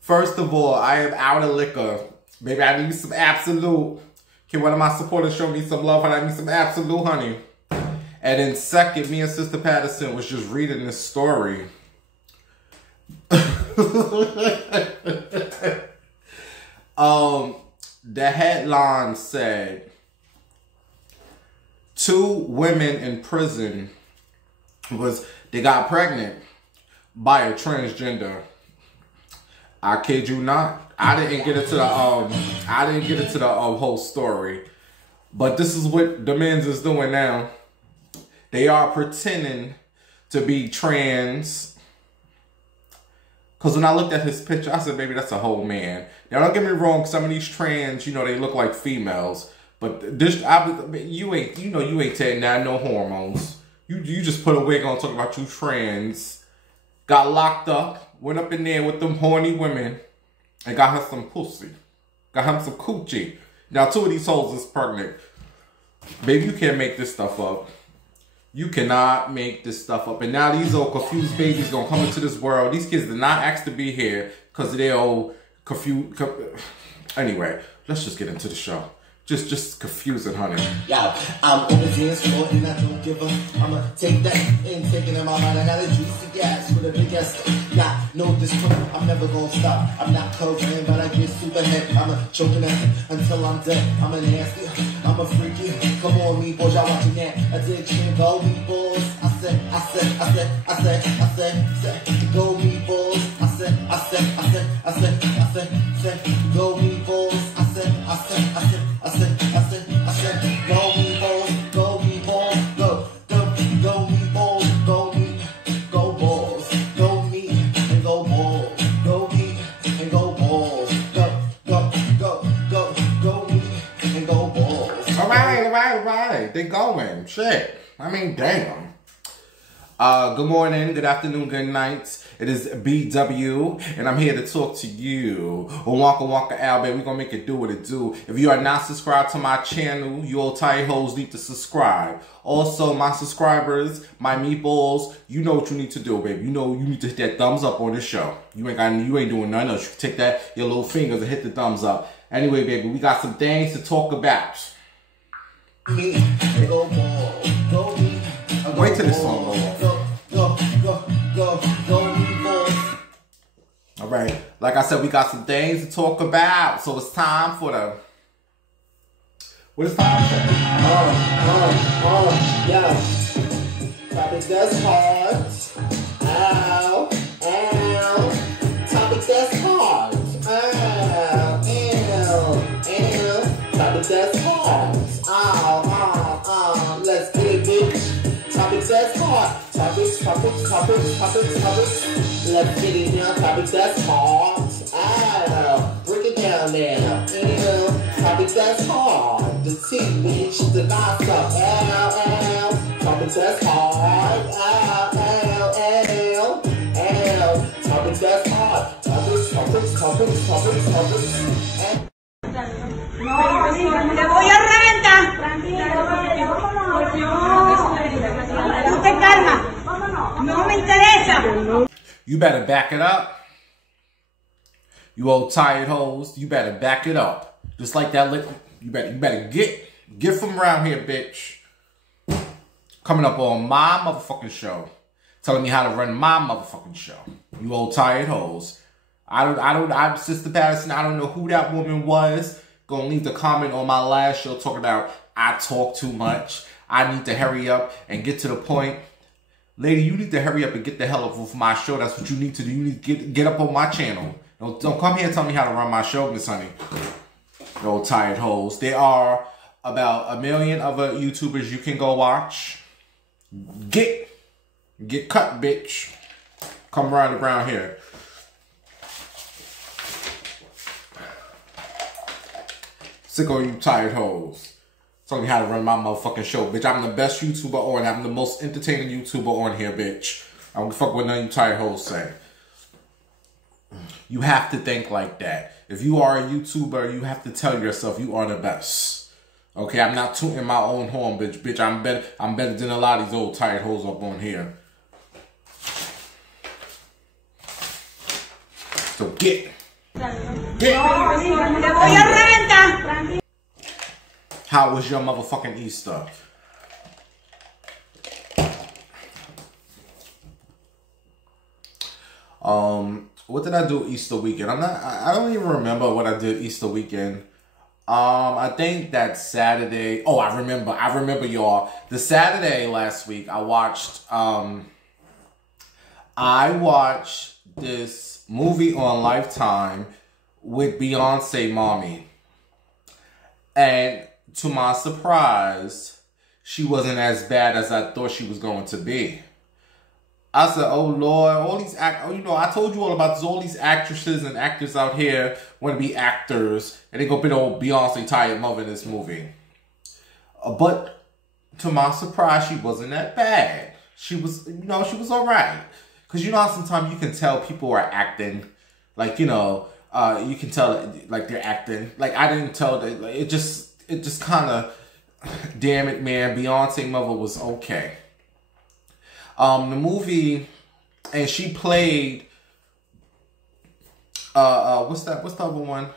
First of all, I am out of liquor. Baby, I need some Absolute. Can one of my supporters show me some love? And I need some Absolute, honey. And then second, me and Sister Patterson was just reading this story. The headline said, 2 women in prison they got pregnant by a transgender. I kid you not. I didn't get into the whole story, but this is what the men's is doing now. They are pretending to be trans. Because when I looked at his picture, I said, baby, that's a whole man. Now, don't get me wrong. Some of these trans, you know, they look like females. But this, you ain't taking that no hormones. You just put a wig on talking about you trans. Got locked up. Went up in there with them horny women. And got her some pussy. Got him some coochie. Now, 2 of these hoes is pregnant. Baby, you can't make this stuff up. You cannot make this stuff up. And now these old confused babies gonna come into this world. These kids did not ask to be here because they're old confused. Anyway, let's just get into the show. Just confusing, honey. Yeah, I'm on the dance floor and I don't give up. I'ma take that and take it in my mind. I got a juicy gas with a big ass. Yeah, no discomfort, I'm never gonna stop. I'm not covering, but I get super head. I'm a choking at it until I'm dead. I'm a nasty, I'm a freaky. Come on, me boys, y'all watching that addiction. Go me boys. I said, go me boys. I said, go me boys. I said, go me balls, go me balls, go me balls, go me, go balls, go me and go balls, go me and go balls, go me and go balls. All right. They going. Shit. I mean, damn. Good morning, good afternoon, good night. It is BW, and I'm here to talk to you. Wonka Albert, we're gonna make it do what it do. If you are not subscribed to my channel, you old tight hoes need to subscribe. Also, my subscribers, my meatballs, you know what you need to do, baby. You know you need to hit that thumbs up on this show. You ain't doing nothing else. You can take your little fingers and hit the thumbs up. Anyway, baby, we got some things to talk about. Wait till this song goes off. All right, like I said, we got some things to talk about, so it's time for the. What is time for? Yeah. Topic that's hard. Ow. Topic that's hard. Topic that's hard. Let's get it, bitch. Topics that's hard. Topics. Let's get it down. Topics that's hard. Break it down now. Topics that's hard. The tea, bitch. The gossip. Topics that's hard. Topics that's hard. Topics. No, te voy a reventar. Tranquilo, tú te calmas. No me interesa. You better back it up. You old tired hoes. You better back it up. Just like that liquor. You better get from around here, bitch. Coming up on my motherfucking show. Telling me how to run my motherfucking show. You old tired hoes. I'm Sister Patterson. I don't know who that woman was. Gonna leave the comment on my last show talking about I talk too much. I need to hurry up and get to the point. Lady, you need to hurry up and get the hell up with my show. That's what you need to do. You need to get up on my channel. Don't come here and tell me how to run my show, Miss Honey. You old tired hoes. There are about 1 million other YouTubers you can go watch. Get cut, bitch. Come around here. Sick of you tired hoes. Tell me how to run my motherfucking show, bitch. I'm the best YouTuber on. I'm the most entertaining YouTuber on here, bitch. I don't fuck what none of you tired hoes say. You have to think like that. If you are a YouTuber, you have to tell yourself you are the best. Okay, I'm not tooting my own horn, bitch. Bitch, I'm better than a lot of these old tired hoes up on here. So get. How was your motherfucking Easter? What did I do Easter weekend? I don't even remember what I did Easter weekend. I think that Saturday. Oh, I remember, y'all. The Saturday last week, I watched this movie on Lifetime with Beyonce mommy. And to my surprise, she wasn't as bad as I thought she was going to be. I said, oh Lord, all these I told you all about this. All these actresses and actors out here want to be actors, and they go bit old Beyonce tired mother in this movie. But to my surprise, she wasn't that bad. She was, she was all right. Because how sometimes you can tell people are acting, like, you can tell like they're acting. Like I didn't tell that. Like, it just kind of, damn it, man. Beyonce mother was okay. The movie, and she played, what's the other one?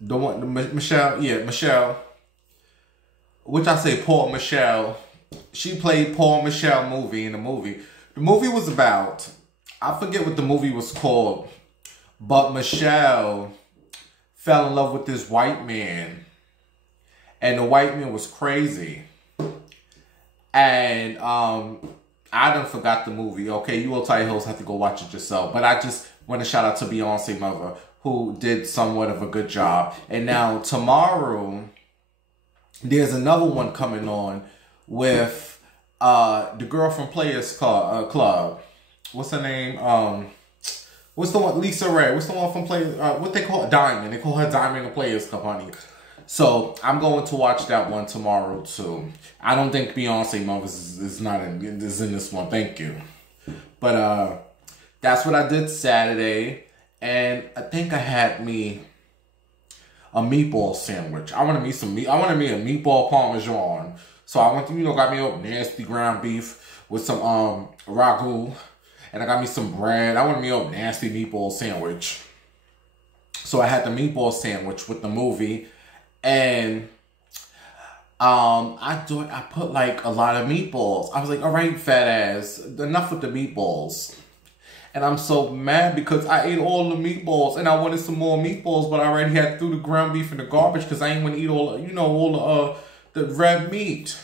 Michelle, yeah, Michelle. Which I say Paul Michelle. She played Paul Michelle in the movie. The movie was about, I forget what the movie was called, but Michelle fell in love with this white man, and the white man was crazy. And, I done forgot the movie. Okay, you old tight hoes have to go watch it yourself. But I just want to shout out to Beyonce mother, who did somewhat of a good job. And now tomorrow, there's another one coming on with the girl from Players Club. What's her name? What's the one? Lisa Ray. What's the one from Players? What they call it? Diamond. They call her Diamond in the Players Club, honey. So I'm going to watch that one tomorrow too. I don't think Beyonce mother is in this one. Thank you. But that's what I did Saturday, and I think I had me a meatball sandwich. I wanted me a meatball parmesan. So I went to, got me a nasty ground beef with some ragu, and I got me some bread. I wanted me a nasty meatball sandwich. So I had the meatball sandwich with the movie. And I put like a lot of meatballs. I was like, all right, fat ass, enough with the meatballs. And I'm so mad because I ate all the meatballs and I wanted some more meatballs, but I already had threw the ground beef in the garbage because I ain't want to eat all the red meat.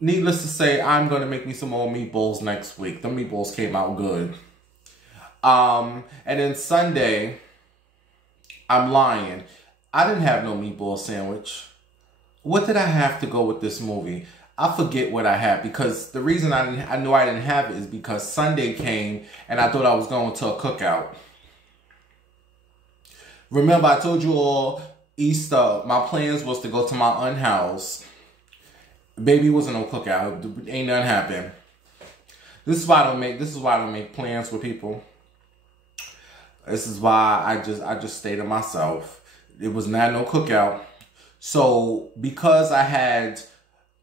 Needless to say, I'm gonna make me some more meatballs next week. The meatballs came out good. And then Sunday, I'm lying. I didn't have no meatball sandwich. What did I have to go with this movie? I forget what I had, because the reason I knew I didn't have it is because Sunday came and I thought I was going to a cookout. Remember, I told you all Easter, my plans was to go to my aunt's house. Baby wasn't no cookout. Ain't nothing happened. This is why I don't make plans with people. This is why I just stay to myself. It was not no cookout. So because I had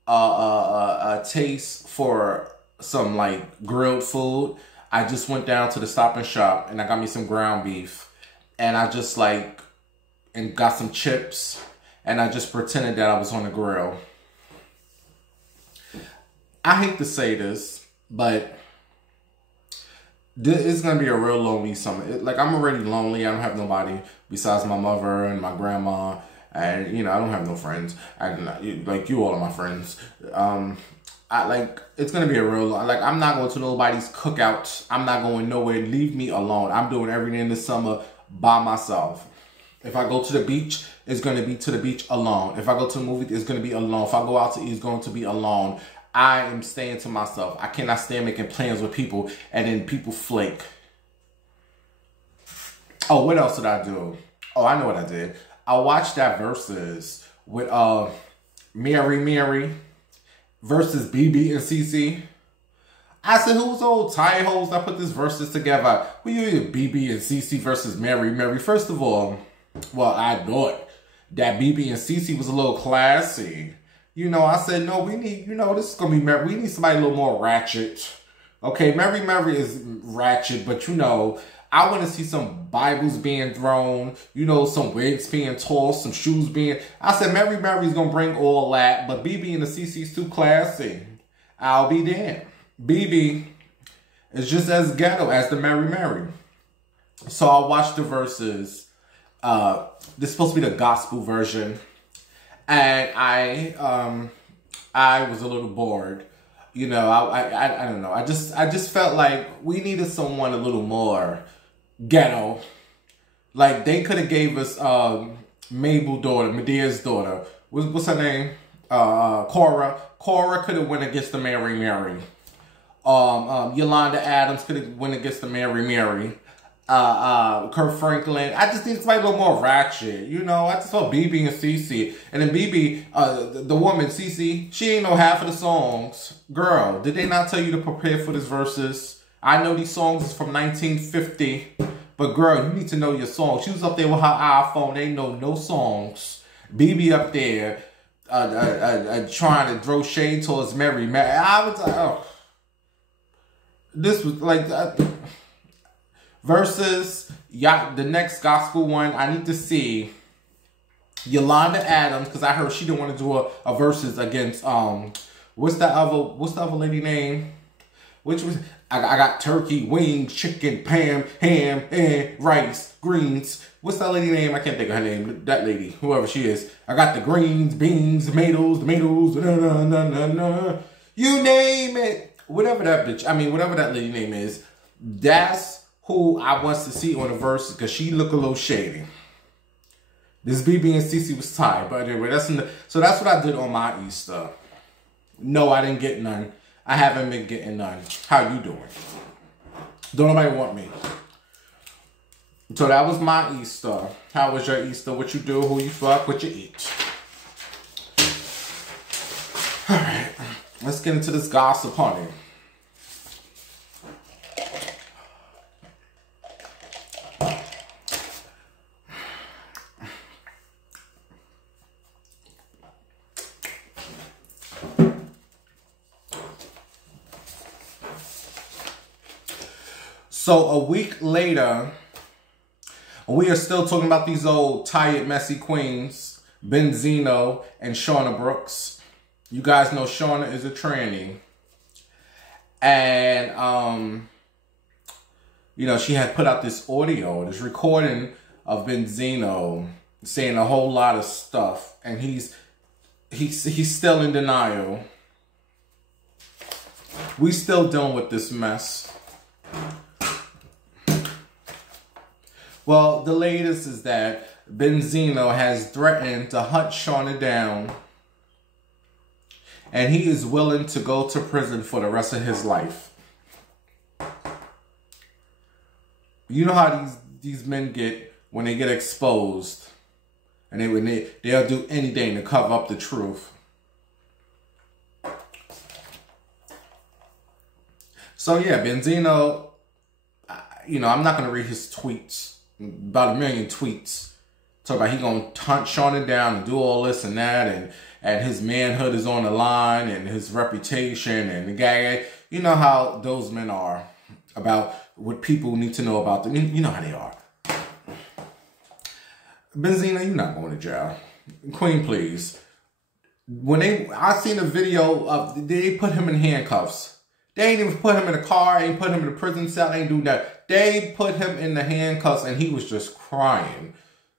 a taste for some like grilled food, I just went down to the Stop and Shop and I got me some ground beef, and I just and got some chips, and I just pretended that I was on the grill. I hate to say this, but it's gonna be a real lonely summer. I'm already lonely. I don't have nobody besides my mother and my grandma, and I don't have no friends. You all are my friends. It's gonna be a real I'm not going to nobody's cookouts. I'm not going nowhere. Leave me alone. I'm doing everything this summer by myself. If I go to the beach, it's gonna be to the beach alone. If I go to the movie, it's gonna be alone. If I go out to eat, it's going to be alone. I am staying to myself. I cannot stand making plans with people and then people flake. Oh, what else did I do? Oh, I know what I did. I watched that Versus with Mary versus BB and CC. I said, who's old tie hoes that put this verses together? Well, you BB and CC versus Mary. First of all, well, I thought that BB and CC was a little classy. You know, I said, no, we need, you know, this is going to be Mary. We need somebody a little more ratchet. Okay, Mary is ratchet, but you know, I want to see some Bibles being thrown, you know, some wigs being tossed, some shoes being... I said, Mary's going to bring all that, but BB and the CC's too classy. I'll be damned. BB is just as ghetto as the Mary. So I watched the verses. This is supposed to be the gospel version. And I was a little bored. You know, I don't know. I just felt like we needed someone a little more ghetto. Like they could have gave us Mabel's daughter, Medea's daughter. What's her name? Cora. Cora could have went against the Mary. Yolanda Adams could have went against the Mary. Kurt Franklin. I just need somebody a little more ratchet. You know, I just saw BB and CC. And then BB, the woman, CC, she ain't know half of the songs. Girl, did they not tell you to prepare for this verses? I know these songs is from 1950. But girl, you need to know your songs. She was up there with her iPhone. They know no songs. BB up there trying to throw shade towards Mary. I was like, oh. This was like... versus the next gospel one, I need to see Yolanda Adams, because I heard she didn't want to do a versus against what's the other lady name? Which was I got turkey, wings, chicken, ham, and rice, greens. What's that lady name? I can't think of her name. That lady, whoever she is. I got the greens, beans, tomatoes, you name it. Whatever that bitch. I mean, whatever that lady name is. That's who I wants to see on the verses because she look a little shady. This BB and CC was tied, but anyway, so that's what I did on my Easter. No, I didn't get none. I haven't been getting none. How you doing? Don't nobody want me. So that was my Easter. How was your Easter? What you do? Who you fuck? What you eat? All right, let's get into this gossip, honey. So a week later, we are still talking about these old tired, messy queens, Benzino and Shauna Brooks. You guys know Shauna is a tranny. And, you know, she had put out this audio, this recording of Benzino saying a whole lot of stuff. And he's still in denial. We still dealing with this mess. Well, the latest is that Benzino has threatened to hunt Shauna down. And he is willing to go to prison for the rest of his life. You know how these men get when they get exposed. And they'll do anything to cover up the truth. So yeah, Benzino, you know, I'm not going to read his tweets. About 1 million tweets. Talk about he gonna hunt Shauna down and do all this and that, and his manhood is on the line, and his reputation, and the guy. You know how those men are about what people need to know about them. You know how they are. Benzino, you're not going to jail. Queen, please. I seen a video of they put him in handcuffs. They ain't even put him in a car, ain't put him in a prison cell, ain't do that. They put him in the handcuffs and he was just crying.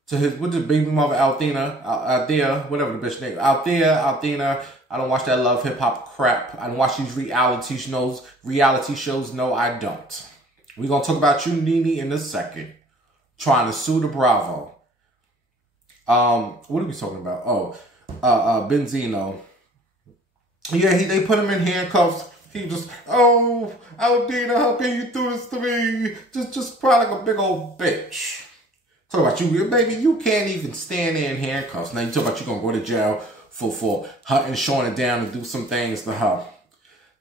To his, what's his baby mother, Althea, whatever the bitch name. Althea, I don't watch that love hip hop crap. I don't watch these reality shows. No, I don't. We're going to talk about you, Nene, in a second. Trying to sue the Bravo. What are we talking about? Oh, Benzino. Yeah, they put him in handcuffs. He just, oh, Aldina, how can you do this to me? Just cry like a big old bitch. Talk about you, baby, you can't even stand there in handcuffs. Now you talk about you gonna go to jail for hunting Shauna down and do some things to her.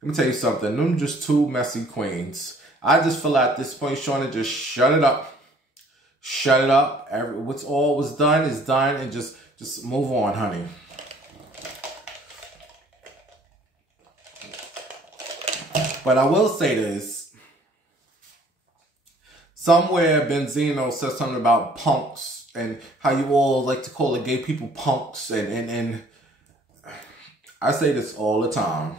Let me tell you something. Them just two messy queens. I just feel at this point, Chyna, just shut it up. Shut it up. What's all was done is done, and just move on, honey. But I will say this. Somewhere Benzino said something about punks and how you all like to call the gay people punks. And I say this all the time.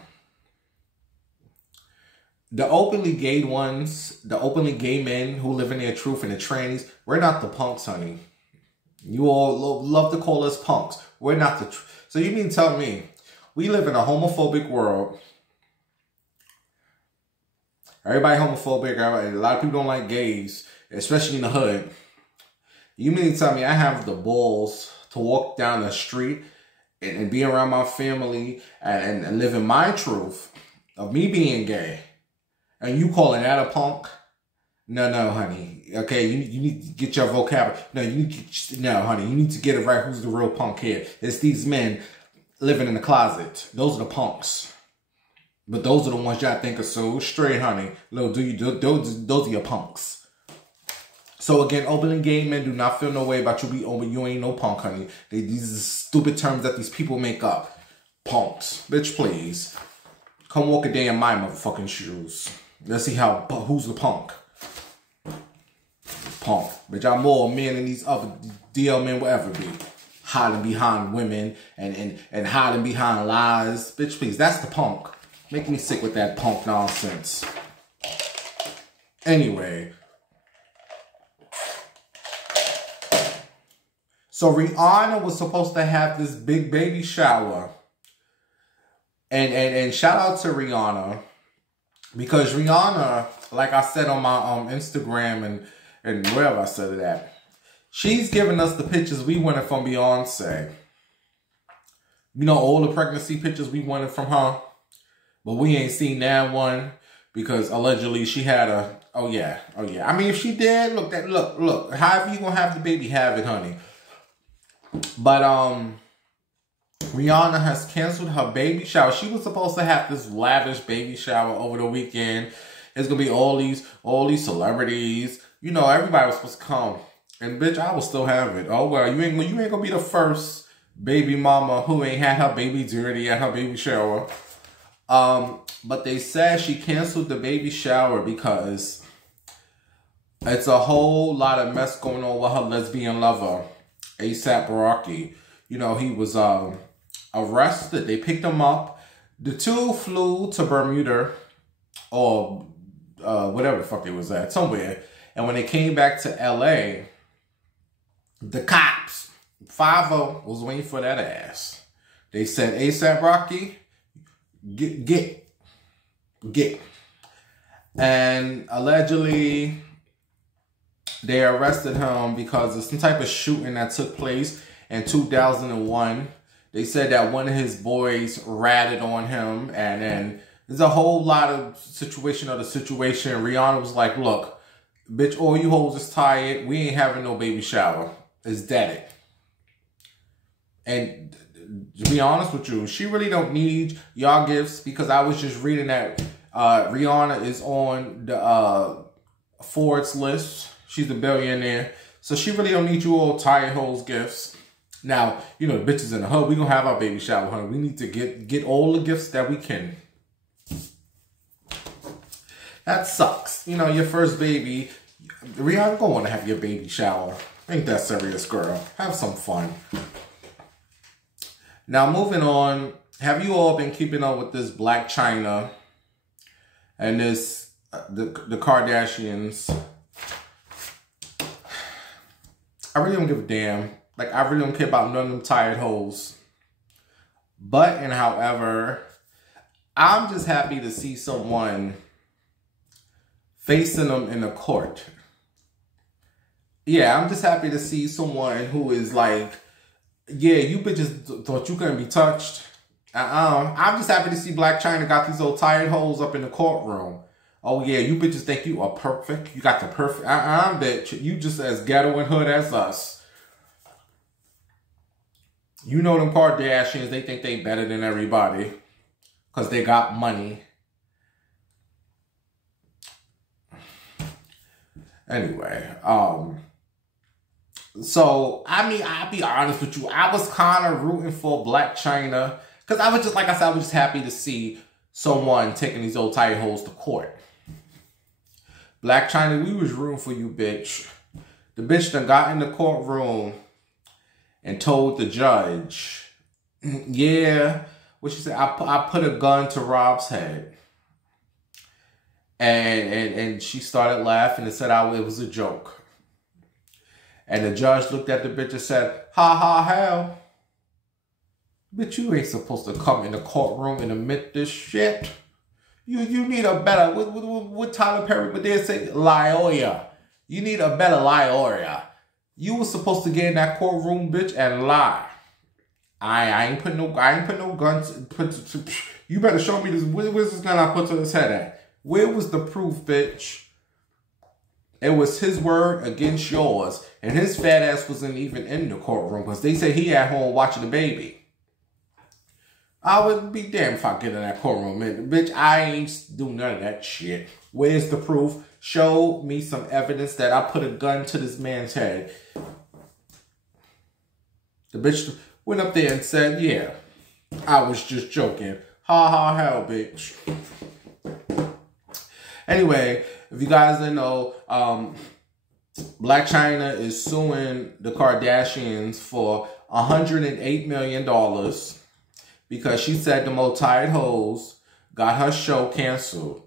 The openly gay ones, the openly gay men who live in their truth and the trannies, we're not the punks, honey. You all love to call us punks. We're not the truth. So you mean tell me, we live in a homophobic world. Everybody homophobic. A lot of people don't like gays, especially in the hood. You mean to tell me I have the balls to walk down the street and be around my family and live in my truth of me being gay, and you calling that a punk? No, honey. Okay, you need to get your vocabulary. No, honey. You need to get it right. Who's the real punk here? It's these men living in the closet. Those are the punks. But those are the ones y'all think are so straight, honey. Those are your punks. So again, openly gay men do not feel no way about you. You ain't no punk, honey. These are stupid terms that these people make up. Punks. Bitch, please. Come walk a day in my motherfucking shoes. Let's see who's the punk. Punk. But y'all more men than these other DL men will ever be. Hiding behind women and hiding behind lies. Bitch, please. That's the punk. Making me sick with that punk nonsense. Anyway. So Rihanna was supposed to have this big baby shower. And shout out to Rihanna. Because Rihanna, like I said on my Instagram and wherever I said it at, she's giving us the pictures we wanted from Beyonce. You know, all the pregnancy pictures we wanted from her. But we ain't seen that one because allegedly she had a, oh yeah. I mean, if she did, look, however you gonna have the baby, have it, honey. But Rihanna has canceled her baby shower. She was supposed to have this lavish baby shower over the weekend. It's gonna be all these celebrities. You know, everybody was supposed to come. And bitch, I will still have it. Oh well, you ain't gonna be the first baby mama who ain't had her baby dirty at her baby shower. But they said she canceled the baby shower because it's a whole lot of mess going on with her lesbian lover, ASAP Rocky. You know, he was arrested. They picked him up. The two flew to Bermuda or whatever the fuck it was at, somewhere. And when they came back to LA, the cops, 5-0, was waiting for that ass. They said, ASAP Rocky, get. And allegedly, they arrested him because of some type of shooting that took place in 2001. They said that one of his boys ratted on him, and then there's a whole lot of situation. Rihanna was like, look, bitch, all you hoes is tired. We ain't having no baby shower. It's dead. And to be honest with you, she really don't need y'all gifts, because I was just reading that Rihanna is on the Forbes list. She's a billionaire. So she really don't need you all tired hoes gifts. Now, you know, the bitches in the hood, we gonna have our baby shower, honey. We need to get all the gifts that we can. That sucks. You know, your first baby. Rihanna, go on to have your baby shower. Ain't that serious, girl. Have some fun. Now, moving on. Have you all been keeping up with this Blac Chyna and this the Kardashians? I really don't give a damn. Like, I really don't care about none of them tired hoes. But, and however, I'm just happy to see someone facing them in the court. Yeah, I'm just happy to see someone who is like, yeah, you bitches thought you couldn't be touched. I'm just happy to see Blac Chyna got these old tired hoes up in the courtroom. Oh yeah, you bitches think you are perfect. You got the perfect. Bitch, you just as ghetto and hood as us. You know them Kardashians, they think they better than everybody because they got money Anyway, so, I mean, I'll be honest with you. I was kind of rooting for Blac Chyna. Because I was just, like I said, I was just happy to see someone taking these old tight hoes to court. Blac Chyna, we was rooting for you, bitch. The bitch done got in the courtroom and told the judge, yeah, what she said, I put a gun to Rob's head. And she started laughing and said it was a joke. And the judge looked at the bitch and said, ha ha hell. Bitch, you ain't supposed to come in the courtroom and admit this shit. You need a better, what Tyler Perry would dare say? Lawyer. You need a better lawyer. You was supposed to get in that courtroom, bitch, and lie. I ain't put no guns. You better show me this. Where's this gun I put to his head at? Where was the proof, bitch? It was his word against yours. And his fat ass wasn't even in the courtroom because they say he at home watching the baby. I would be damned if I get in that courtroom, man. Bitch, I ain't do none of that shit. Where's the proof? Show me some evidence that I put a gun to this man's head. The bitch went up there and said, yeah, I was just joking. Ha ha hell, bitch. Anyway, if you guys didn't know, Blac Chyna is suing the Kardashians for $108 million because she said the most tired hoes got her show canceled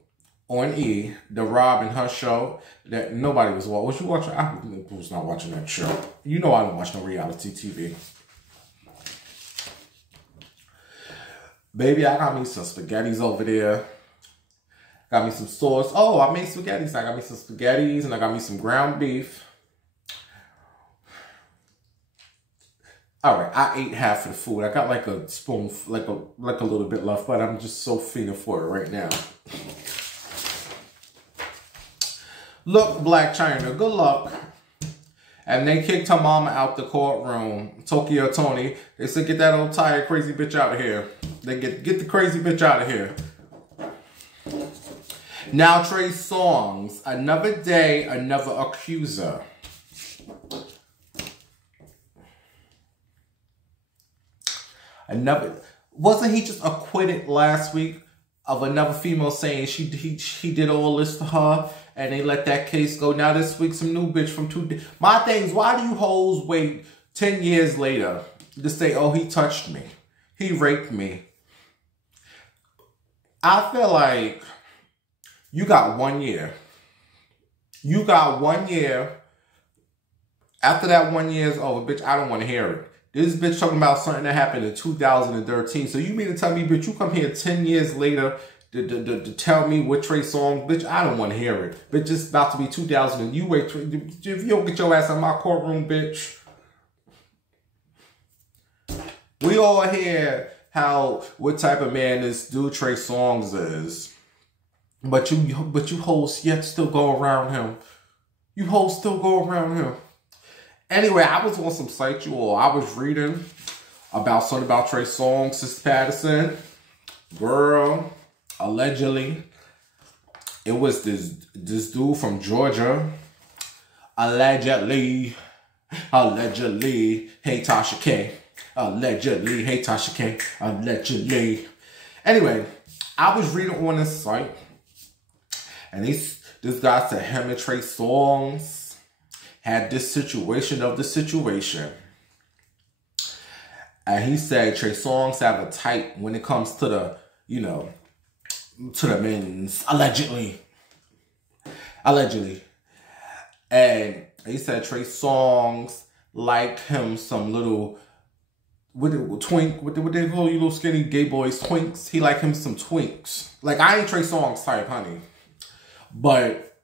on E, the Rob and her show that nobody was watching. Was you watching? I was not watching that show. You know I don't watch no reality TV. Baby, I got me some spaghettis over there. Got me some sauce. Oh, I made spaghettis. I got me some spaghettis and I got me some ground beef. All right, I ate half of the food. I got like a spoon, like a little bit left, but I'm just so fiending for it right now. Look, Blac Chyna, good luck. And they kicked her mama out the courtroom. Tokyo Tony. They said, get that old tired crazy bitch out of here. They get the crazy bitch out of here. Now Trey Songz, another day, another accuser. Wasn't he just acquitted last week of another female saying he did all this to her and they let that case go? Now this week some new bitch from my thing is, why do you hoes wait 10 years later to say, oh, he touched me, he raped me? I feel like you got 1 year. You got 1 year. After that 1 year is over, bitch, I don't want to hear it. This bitch talking about something that happened in 2013. So you mean to tell me, bitch, you come here 10 years later to tell me what Trey Songz? Bitch, I don't want to hear it. Bitch, it's about to be 2000 and you wait. If you don't get your ass out of my courtroom, bitch. We all hear what type of man this dude Trey Songz is. But you hoes yet still go around him. You hoes still go around him. Anyway, I was on some site, you all. I was reading about something about Trey Songz, Sister Patterson. Girl, allegedly, it was this dude from Georgia. Allegedly. Hey, Tasha K. Allegedly. Hey, Tasha K. Allegedly. Anyway, I was reading on this site. And this guy said him and Trey Songz had this situation of the situation. And he said Trey Songz have a type when it comes to the, to the men's, allegedly. And he said Trey Songz like him some little, what they call you little skinny gay boys, twinks? He like him some twinks. Like, I ain't Trey Songz type, honey. But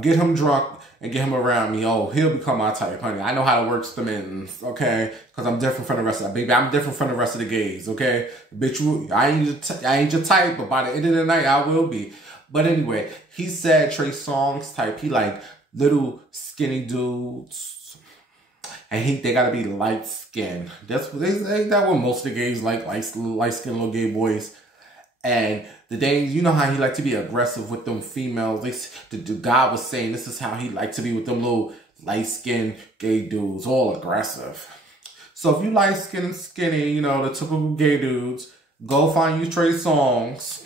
get him drunk and get him around me. Oh, he'll become my type, honey. I know how it works the men's, okay? Because I'm different from the rest of that. Baby, I'm different from the rest of the gays, okay? Bitch, I ain't your type, but by the end of the night, I will be. But anyway, he said Trey Songz type. He like little skinny dudes. And they gotta be light skinned. That's what what most of the gays like light skinned little gay boys. And the thing, you know how he like to be aggressive with them females. The guy was saying this is how he like to be with them little light-skinned gay dudes, all aggressive. So if you light-skinned and skinny, you know, the typical gay dudes, go find you Trey Songz.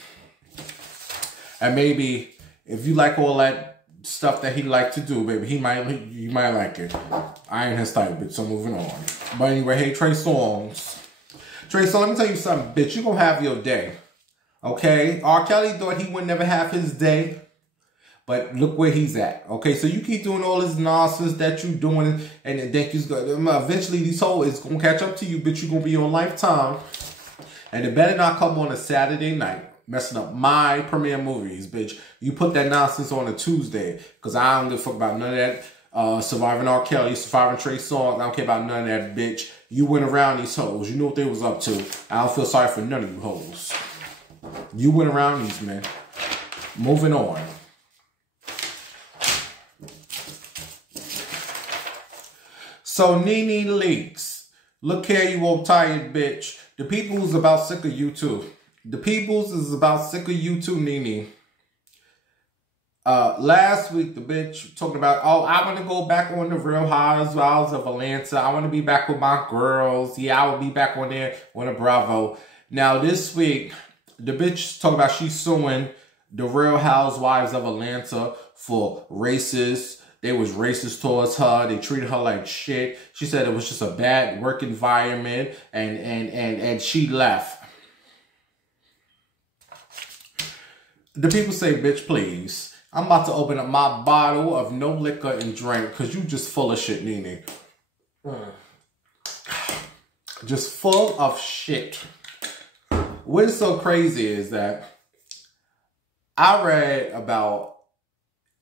And maybe if you like all that stuff that he like to do, baby, you might like it. I ain't his type, bitch, so moving on. But anyway, hey, Trey Songz. Trey Songz, let me tell you something, bitch. You gonna have your day. Okay? R. Kelly thought he would never have his day. But look where he's at. Okay? So you keep doing all this nonsense that you doing and think he's gonna eventually these hoes is gonna catch up to you, bitch. You gonna be on Lifetime. And it better not come on a Saturday night. Messing up my premiere movies, bitch. You put that nonsense on a Tuesday. Because I don't give a fuck about none of that. Surviving R. Kelly, surviving Trey Songz. I don't care about none of that, bitch. You went around these hoes. You know what they was up to. I don't feel sorry for none of you hoes. You went around these men. Moving on. So Nene leaks. Look here, you old tired bitch. The people's about sick of you too. The people's is about sick of you too, Nene. Last week, the bitch talking about, oh, I want to go back on the Real Housewives of Atlanta. I want to be back with my girls. Yeah, I will be back on there on a Bravo. Now, this week, the bitch talking about she's suing the Real Housewives of Atlanta for racist. They was racist towards her. They treated her like shit. She said it was just a bad work environment, and she left. The people say, bitch, please. I'm about to open up my bottle of no liquor and drink because you just full of shit, Nene. Just full of shit. What is so crazy is that I read about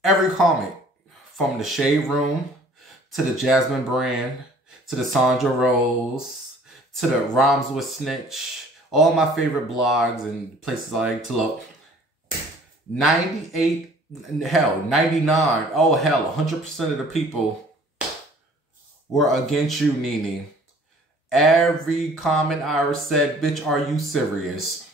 every comment from the Shade Room to the Jasmine Brand to the Sandra Rose to the Rhymes with Snitch. All my favorite blogs and places I like to look. 98, hell, 99, oh hell, 100% of the people were against you, Nene. Every comment I said, bitch, are you serious?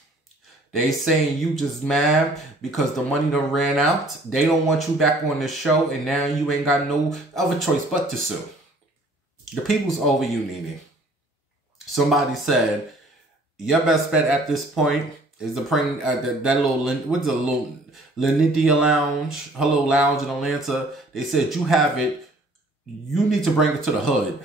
They saying you just mad because the money done ran out. They don't want you back on the show, and now you ain't got no other choice but to sue. The people's over you, Nene. Somebody said, your best bet at this point is to bring that little, what's the little Lenitia Lounge, her little lounge in Atlanta. They said you have it. You need to bring it to the hood.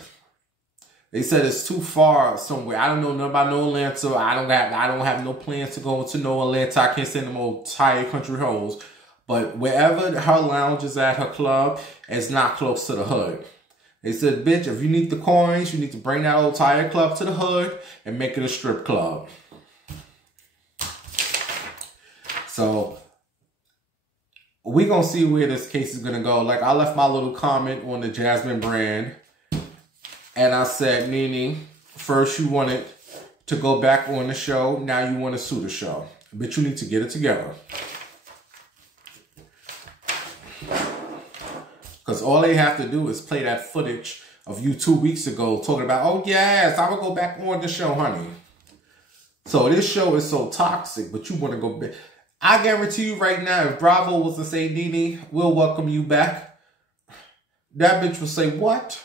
They said it's too far somewhere. I don't know nothing about no Atlanta. I don't have no plans to go to no Atlanta. I can't send them old tired country hoes. But wherever her lounge is at, her club, it's not close to the hood. They said, bitch, if you need the coins, you need to bring that old tired club to the hood and make it a strip club. So we gonna see where this case is gonna go. Like, I left my little comment on the Jasmine Brand, and I said, Nene, first you wanted to go back on the show, now you want to sue the show. But you need to get it together. Because all they have to do is play that footage of you 2 weeks ago talking about, oh yes, I will go back on the show, honey. So this show is so toxic, but you want to go back. I guarantee you right now, if Bravo was to say, Nene, we'll welcome you back, that bitch would say, what?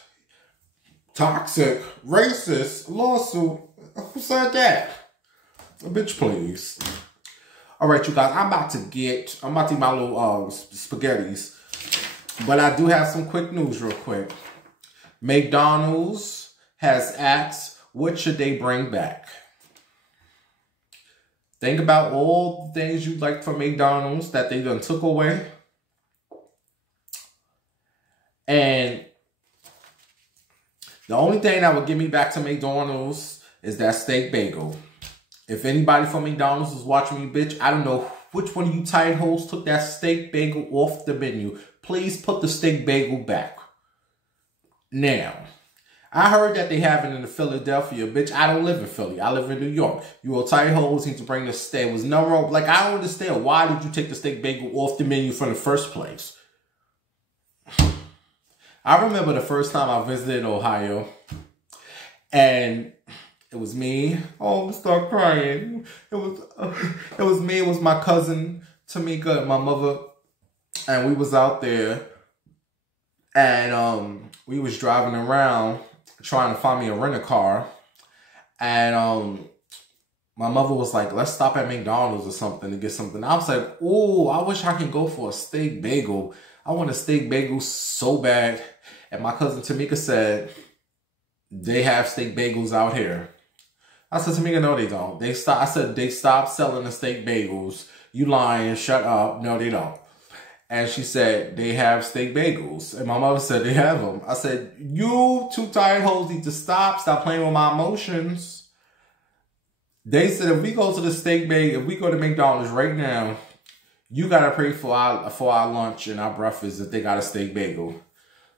Toxic, racist, lawsuit. Who said that? Bitch, please. All right, you guys, I'm about to eat my little spaghettis. But I do have some quick news real quick. McDonald's has asked, what should they bring back? Think about all the things you like from McDonald's that they done took away. And the only thing that would get me back to McDonald's is that steak bagel. If anybody from McDonald's is watching me, bitch, I don't know which one of you tight hoes took that steak bagel off the menu. Please put the steak bagel back. Now, I heard that they have it in Philadelphia. Bitch, I don't live in Philly. I live in New York. You all tight hoes need to bring the steak. There was no wrong. Like, I don't understand. Why did you take the steak bagel off the menu from the first place? I remember the first time I visited Ohio. And It was me. Oh, I'm gonna start crying. It was me. It was my cousin Tamika and my mother, and we was out there, and we was driving around trying to find me a rent-a-car, and my mother was like, let's stop at McDonald's or something to get something. I was like, oh, I wish I could go for a steak bagel. I want a steak bagel so bad. And my cousin Tamika said, they have steak bagels out here. I said, Tamika, no, they don't. I said, they stopped selling the steak bagels. You lying, shut up. No, they don't. And she said, they have steak bagels. And my mother said, they have them. I said, you two tired hoes need to stop playing with my emotions. They said, if we go to the steak bagel, if we go to McDonald's right now, you got to pay for our lunch and our breakfast if they got a steak bagel.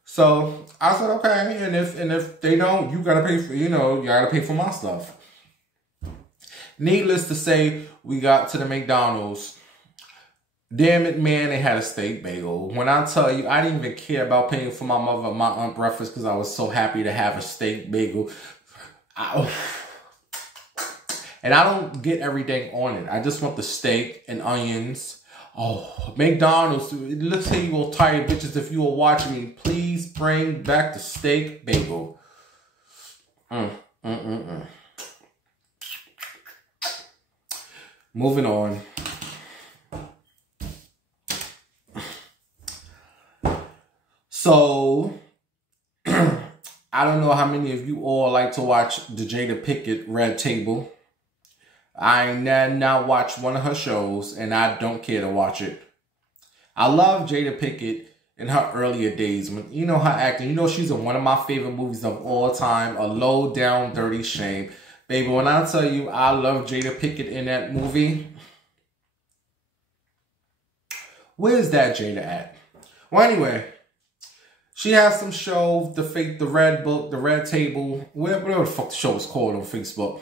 So I said, okay. And if they don't, you got to pay for, you got to pay for my stuff. Needless to say, we got to the McDonald's. Damn it, man, they had a steak bagel. When I tell you, I didn't even care about paying for my mother and my aunt breakfast because I was so happy to have a steak bagel. And I don't get everything on it. I just want the steak and onions. Oh, McDonald's. Let's say you all tired bitches, if you are watching me, please bring back the steak bagel. Moving on. So, I don't know how many of you all like to watch the Jada Pinkett Red Table. I now watched one of her shows, and I don't care to watch it. I love Jada Pinkett in her earlier days. You know her acting. You know she's in one of my favorite movies of all time, A Low Down Dirty Shame. Baby, when I tell you I love Jada Pinkett in that movie, where's that Jada at? Well, anyway, she has some show, the Red Book, the Red Table, whatever the fuck the show is called on Facebook.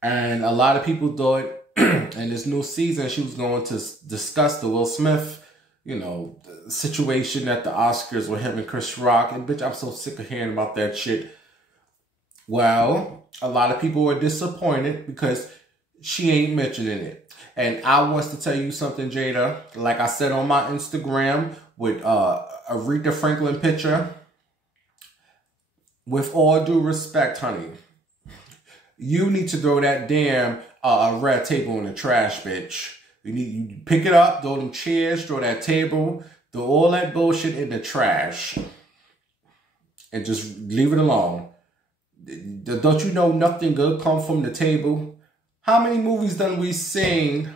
And a lot of people thought in this new season she was going to discuss the Will Smith, situation at the Oscars with him and Chris Rock. And bitch, I'm so sick of hearing about that shit. Well, a lot of people were disappointed because she ain't mentioning it. And I want to tell you something, Jada. Like I said on my Instagram with Aretha Franklin picture. With all due respect, honey, you need to throw that damn Red Table in the trash, bitch. You pick it up, throw them chairs, throw that table, throw all that bullshit in the trash. And just leave it alone. Don't you know nothing good come from the table? How many movies done we seen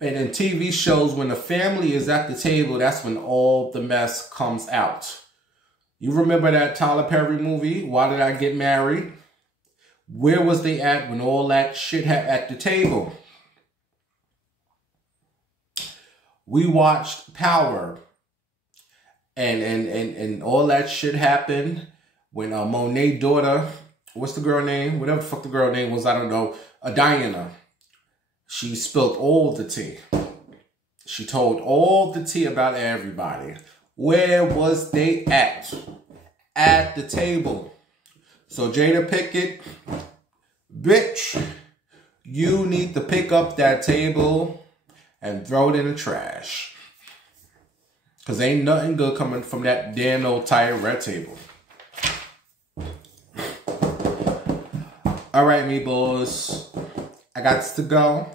and in TV shows when the family is at the table, that's when all the mess comes out. You remember that Tyler Perry movie, Why Did I Get Married? Where was they at when all that shit had at the table? We watched Power. And all that shit happened when Monet's daughter, what's the girl name? Whatever the fuck the girl name was, I don't know. Diana. She spilled all the tea. She told all the tea about everybody. Where was they at? At the table. So Jada Pinkett, bitch, you need to pick up that table and throw it in the trash. Because ain't nothing good coming from that damn old tired Red Table. All right, me boys. I got to go.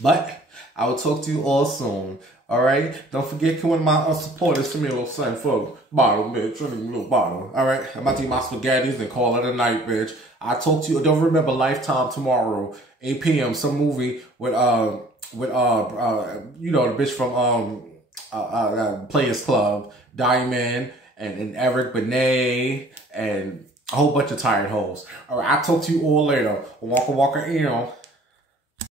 But I will talk to you all soon. All right? Don't forget, one of my supporters send me a little something for a bottle, bitch. Send me a little bottle. All right? I'm about to eat my spaghettis and call it a night, bitch. I talk to you. Don't remember Lifetime tomorrow, 8 p.m. Some movie with the bitch from Players Club, Diamond, and Eric Benet, and a whole bunch of tired hoes. All right, I'll talk to you all later. Walker,